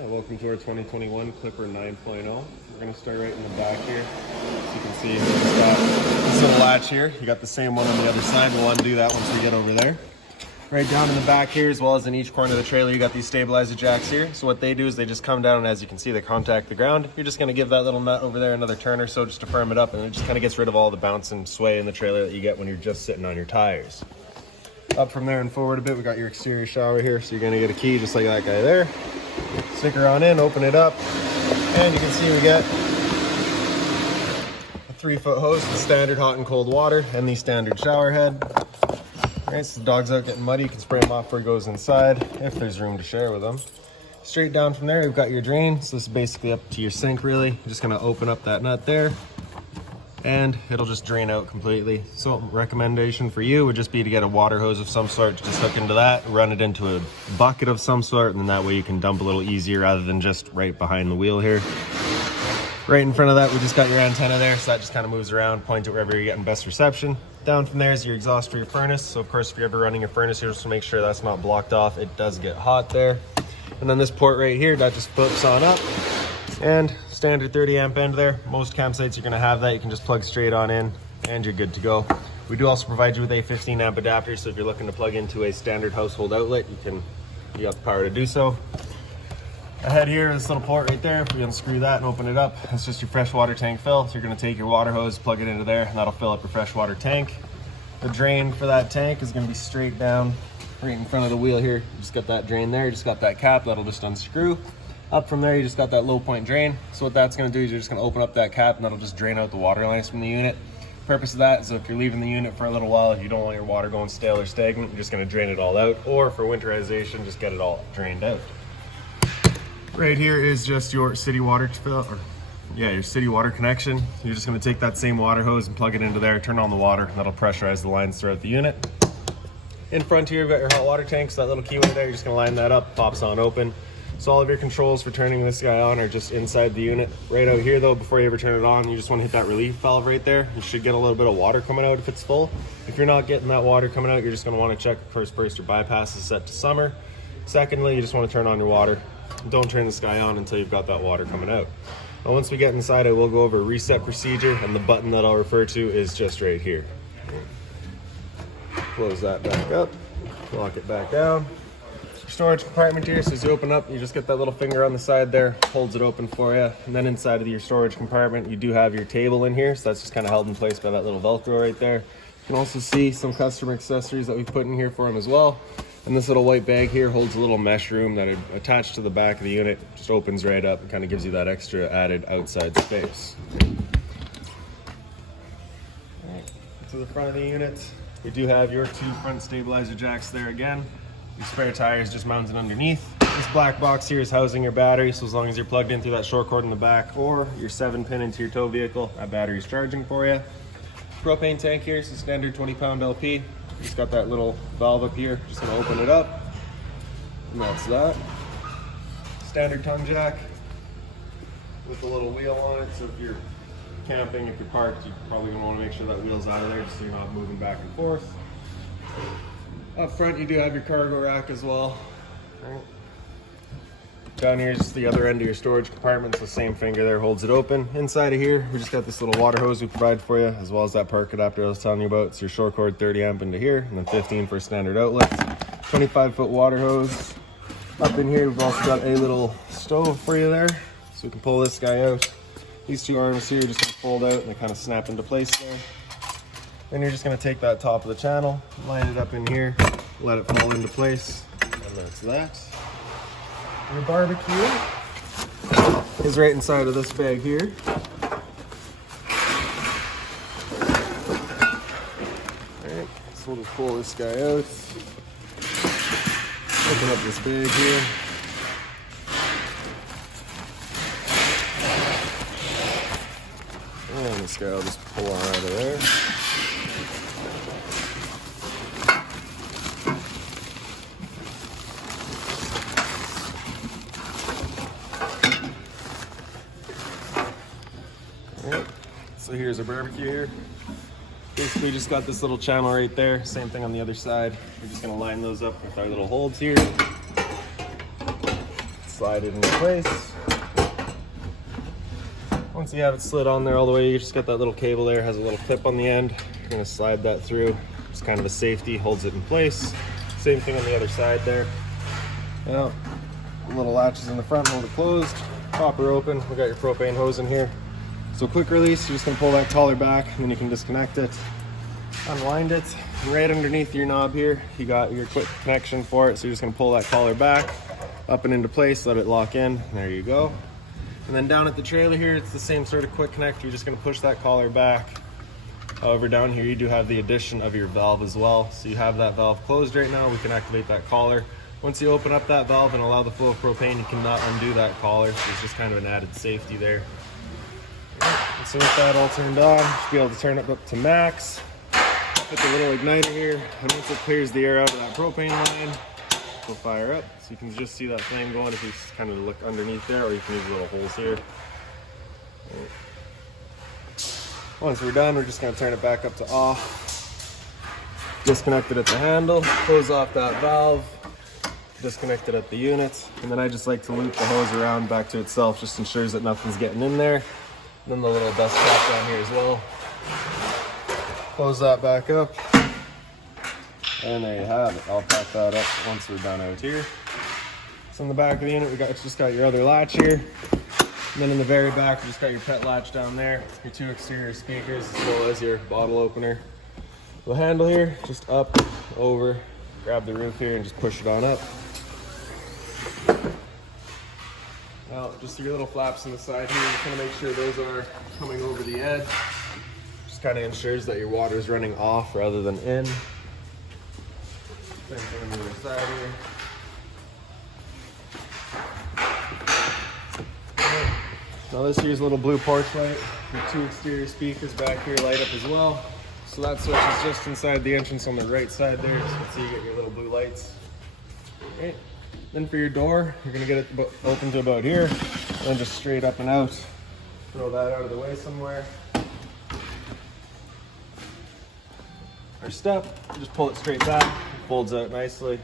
Yeah, welcome to our 2021 Clipper 9.0. We're going to start right in the back here. As you can see, we've got this little latch here. You got the same one on the other side. We'll undo that once we get over there. Right down in the back here, as well as in each corner of the trailer, you got these stabilizer jacks here. So what they do is they just come down, and as you can see, they contact the ground. You're just going to give that little nut over there another turn or so just to firm it up, and it just kind of gets rid of all the bounce and sway in the trailer that you get when you're just sitting on your tires. Up from there and forward a bit, we got your exterior shower here. So you're going to get a key just like that guy there. Stick her on in, open it up, and you can see we get a 3-foot hose with standard hot and cold water and the standard shower head. Alright, so the dog's out getting muddy, you can spray them off before he goes inside, if there's room to share with them. Straight down from there, we've got your drain. So this is basically up to your sink, really. You're just going to open up that nut there, and it'll just drain out completely. So recommendation for you would just be to get a water hose of some sort, just hook into that, run it into a bucket of some sort, and then that way you can dump a little easier rather than just right behind the wheel here. Right in front of that, we just got your antenna there, so that just kind of moves around, point it wherever you're getting best reception. Down from there is your exhaust for your furnace. So of course, if you're ever running your furnace here, just to make sure that's not blocked off, it does get hot there. And then this port right here, that just flips on up, and standard 30 amp end there. Most campsites are going to have that. You can just plug straight on in and you're good to go. We do also provide you with a 15 amp adapter, so if you're looking to plug into a standard household outlet, you got the power to do so. Ahead here, this little port right there, if we unscrew that and open it up, it's just your freshwater tank fill. So you're going to take your water hose, plug it into there, and that'll fill up your freshwater tank. The drain for that tank is going to be straight down right in front of the wheel here. You just got that drain there, you just got that cap, that'll just unscrew. Up from there, you just got that low point drain. So what that's going to do is you're just going to open up that cap, and that'll just drain out the water lines from the unit. The purpose of that is if you're leaving the unit for a little while, if you don't want your water going stale or stagnant, you're just going to drain it all out. Or for winterization, just get it all drained out. Right here is just your city water fill, your city water connection. You're just going to take that same water hose and plug it into there, turn on the water, and that'll pressurize the lines throughout the unit. In front here, you've got your hot water tank, so that little keyway there, you're just going to line that up, pops on open. So all of your controls for turning this guy on are just inside the unit. Right out here though, before you ever turn it on, you just want to hit that relief valve right there. You should get a little bit of water coming out if it's full. If you're not getting that water coming out, you're just going to want to check, of course, first your bypass is set to summer. Secondly, you just want to turn on your water. Don't turn this guy on until you've got that water coming out. Now once we get inside, I will go over a reset procedure, and the button that I'll refer to is just right here. Close that back up, lock it back down. Storage compartment here, so as you open up, you just get that little finger on the side there, holds it open for you. And then inside of your storage compartment, you do have your table in here, so that's just kind of held in place by that little Velcro right there. You can also see some customer accessories that we've put in here for them as well. And this little white bag here holds a little mesh room that attached to the back of the unit, just opens right up and kind of gives you that extra added outside space. All right, to the front of the unit, we do have your 2 front stabilizer jacks there again. Your spare tires just mounted underneath. This black box here is housing your battery, so as long as you're plugged in through that short cord in the back or your 7-pin into your tow vehicle, that battery is charging for you. Propane tank here is a standard 20-pound LP. Just got that little valve up here, just gonna open it up, and that's that. Standard tongue jack with a little wheel on it, so if you're camping, if you're parked, you're probably gonna wanna make sure that wheel's out of there just so you're not moving back and forth. Up front, you do have your cargo rack as well. Right. Down here is just the other end of your storage compartment, so same finger there holds it open. Inside of here, we just got this little water hose we provide for you, as well as that park adapter I was telling you about. It's your short cord 30 amp into here, and then 15 for standard outlets. 25-foot water hose. Up in here, we've also got a little stove for you there, so we can pull this guy out. These 2 arms here are just gonna fold out, and they kind of snap into place there. Then you're just gonna take that top of the channel, line it up in here, let it fall into place, and that's that. Your barbecue is right inside of this bag here. Alright, so we'll just pull this guy out. Open up this bag here. And this guy will just pull on out of there. So here's our barbecue here. Basically just got this little channel right there. Same thing on the other side. We're just gonna line those up with our little holds here. slide it into place. Once you have it slid on there all the way, you just got that little cable there, has a little clip on the end. You're gonna slide that through. It's kind of a safety, holds it in place. Same thing on the other side there. Now, the little latches in the front hold it closed. Pop her open. We got your propane hose in here. So quick release, you're just gonna pull that collar back and then you can disconnect it, unwind it. And right underneath your knob here, you got your quick connection for it. So you're just gonna pull that collar back, up and into place, let it lock in. There you go. And then down at the trailer here, it's the same sort of quick connect. You're just gonna push that collar back. However, down here, you do have the addition of your valve as well. So you have that valve closed right now. We can activate that collar. Once you open up that valve and allow the flow of propane, you cannot undo that collar. So it's just kind of an added safety there. And so with that all turned on, you should be able to turn it up to max. Put the little igniter here, and once it clears the air out of that propane line, will fire up. So you can just see that flame going if you just kind of look underneath there, or you can use little holes here. Once we're done, we're just going to turn it back up to off. Disconnect it at the handle, close off that valve, disconnect it at the unit, and then I just like to loop the hose around back to itself, just ensures that nothing's getting in there. And then the little dust cap down here as well. Close that back up. And there you have it. I'll pack that up once we're done out here. So in the back of the unit, just got your other latch here. And then in the very back, we just got your pet latch down there, your 2 exterior speakers, as well as your bottle opener. The handle here, just up, over, grab the roof here and just push it on up. Now, just your little flaps on the side here, just want to make sure those are coming over the edge. Just kind of ensures that your water is running off rather than in. Same thing on the other side here. Now this here's a little blue porch light. Your 2 exterior speakers back here light up as well. So that switch is just inside the entrance on the right side there. So you can see you get your little blue lights. Okay. Then for your door, you're gonna get it open to about here, and then just straight up and out. Throw that out of the way somewhere. Our step, just pull it straight back, it folds out nicely.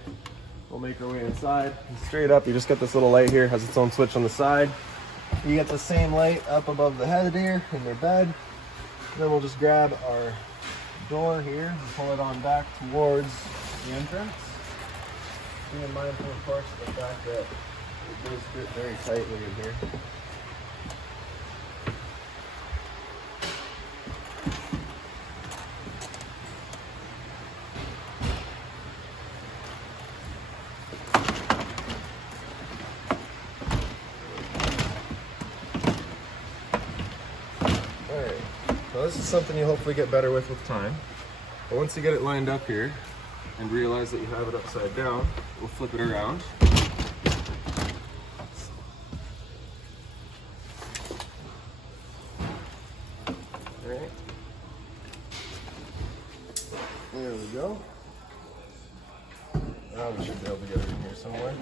We'll make our way inside. And straight up, you just get this little light here, has its own switch on the side. You get the same light up above the head here in their bed. And then we'll just grab our door here and pull it on back towards the entrance. Being mindful, of course, of the fact that it does fit very tightly in here. Alright, so this is something you'll hopefully get better with time. But once you get it lined up here, and realize that you have it upside down, we'll flip it around. Alright. There we go. Now we should be able to get it in here somewhere.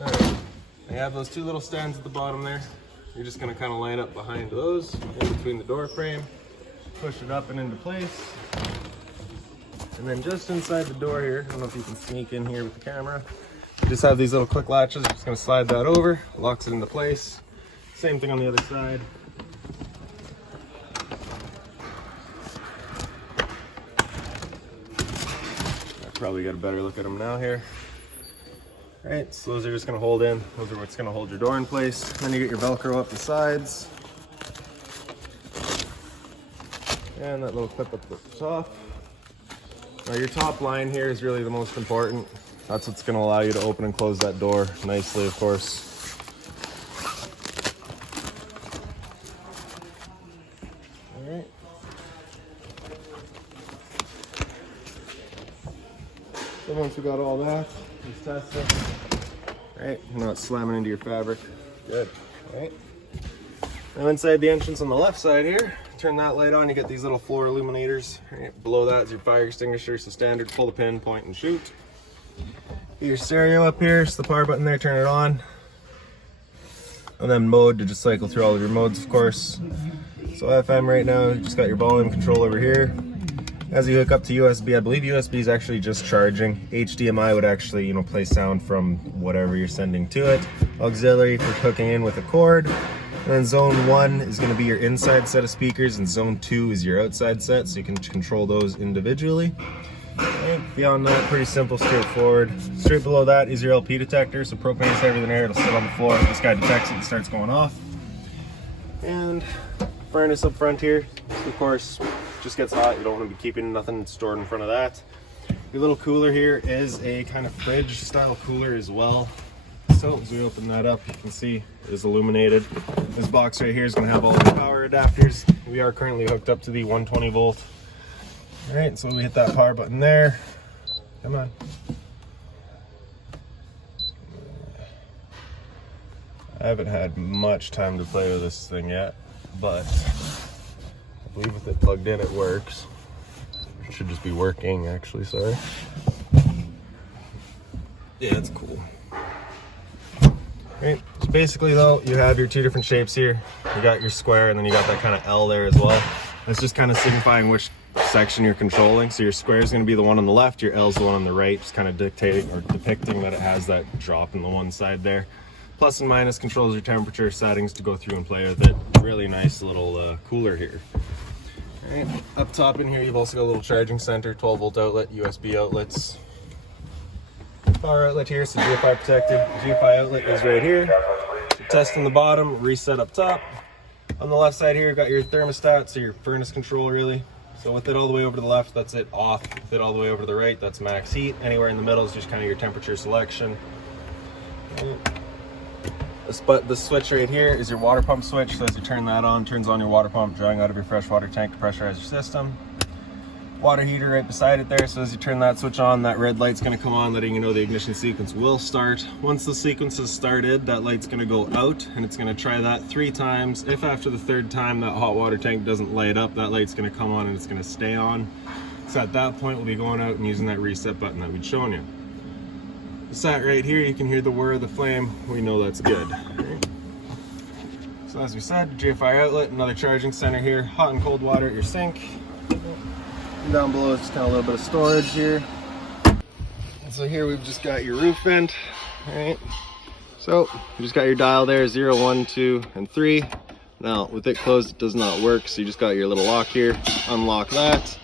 Alright. I have those 2 little stands at the bottom there. You're just going to kind of line up behind those, in between the door frame, push it up and into place. And then just inside the door here, I don't know if you can sneak in here with the camera, you just have these little quick latches. You're just going to slide that over, locks it into place. Same thing on the other side. I probably got a better look at them now here. Right, so those are just going to hold in. Those are what's going to hold your door in place. Then you get your Velcro up the sides. And that little clip up the top. Now your top line here is really the most important. That's what's going to allow you to open and close that door nicely, of course. All right. So once we got all that, let's test it. Right, you're not slamming into your fabric. Good. Right. Now inside the entrance on the left side here, turn that light on, you get these little floor illuminators. Right. Below that is your fire extinguisher, so standard, pull the pin, point and shoot. Get your stereo up here, so the power button there, turn it on. And then mode to just cycle through all of your modes, of course. So FM right now, you just got your volume control over here. As you hook up to USB, I believe USB is actually just charging. HDMI would actually, play sound from whatever you're sending to it. Auxiliary for hooking in with a cord. And then zone 1 is going to be your inside set of speakers, and zone 2 is your outside set, so you can control those individually. And beyond that, pretty simple, straightforward. Straight below that is your LP detector, so propane's heavier than air, it'll sit on the floor. This guy detects it and starts going off. And furnace up front here, of course, just gets hot. You don't want to be keeping nothing stored in front of that. Your little cooler here is a kind of fridge style cooler as well. So as we open that up, you can see it is illuminated. This box right here is going to have all the power adapters. We are currently hooked up to the 120 volt. All right, so we hit that power button there. Come on. I haven't had much time to play with this thing yet, but I believe with it plugged in, it works. It should just be working, actually, sorry. Yeah, it's cool. Right, so basically though, you have your two different shapes here. You got your square, and then you got that kind of L there as well. That's just kind of signifying which section you're controlling. So your square is going to be the one on the left, your L is the one on the right, just kind of dictating or depicting that it has that drop in the one side there. Plus and minus controls your temperature settings to go through and play with it. Really nice little cooler here. All right, up top in here, you've also got a little charging center, 12 volt outlet, USB outlets. Power outlet here, so GFI protected. GFI outlet is right here. Test on the bottom, reset up top. On the left side here, you've got your thermostat, so your furnace control really. So with it all the way over to the left, that's it off. With it all the way over to the right, that's max heat. Anywhere in the middle is just kind of your temperature selection. But the switch right here is your water pump switch. So as you turn that on, turns on your water pump, drawing out of your freshwater tank to pressurize your system. Water heater right beside it there, so as you turn that switch on, that red light's going to come on, letting you know the ignition sequence will start. Once the sequence is started, that light's going to go out, and it's going to try that 3 times. If after the 3rd time that hot water tank doesn't light up, that light's going to come on and it's going to stay on. So at that point, we'll be going out and using that reset button that we'd shown you. Sat right here, you can hear the whir of the flame. We know that's good. Right. So as we said, GFI outlet, another charging center here, hot and cold water at your sink. Down below is just kind of a little bit of storage here. And so here we've just got your roof vent. All right. So you just got your dial there, 0, 1, 2, and 3. Now with it closed, it does not work. So you just got your little lock here. Unlock that.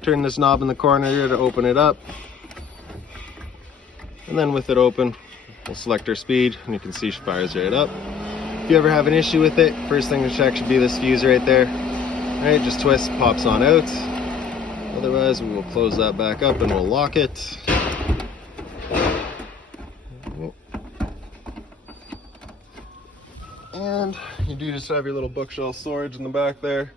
Turn this knob in the corner here to open it up. And then with it open, we'll select our speed, and you can see she fires right up. If you ever have an issue with it, first thing to check should be this fuse right there. All right, just twist, pops on out. Otherwise, we will close that back up and we'll lock it. And you do just have your little bookshelf storage in the back there.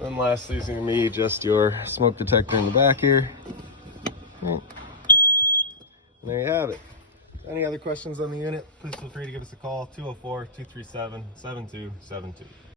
And lastly is going to be just your smoke detector in the back here. And there you have it. Any other questions on the unit, please feel free to give us a call, 204-237-7272.